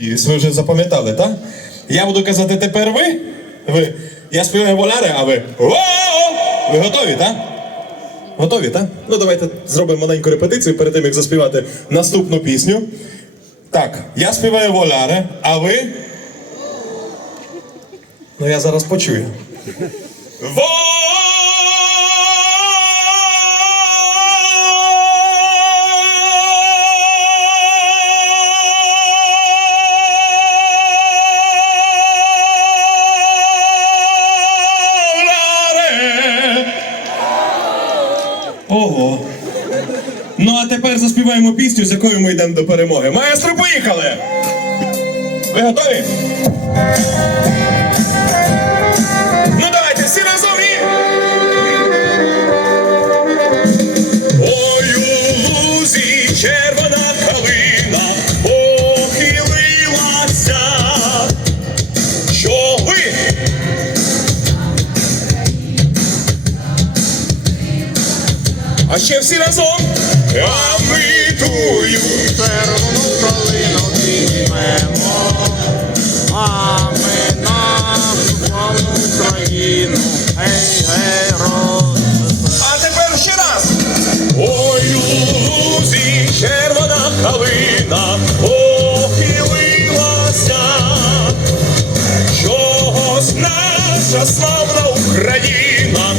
І ви вже запам'ятали, так? Я буду казати тепер ви. Ви. Я співаю воляри, а ви. О! Ви готові, так? Готові, так? Ну давайте зробимо маленьку репетицію перед тим, як заспівати наступну пісню. Так, я співаю воляри, а ви. Ну я зараз почую. Воляри. Ого. Ну а тепер заспіваємо пісню, з якою ми йдемо до перемоги. Маестро, поїхали! Ви готові? А ще всі разом. А ми тую. Червону калину візьмемо, а ми нашу славну Україну, гей, гей, розвеземо. А тепер ще раз. Ой, лузі червона калина похилилася. Чогось наша славна Україна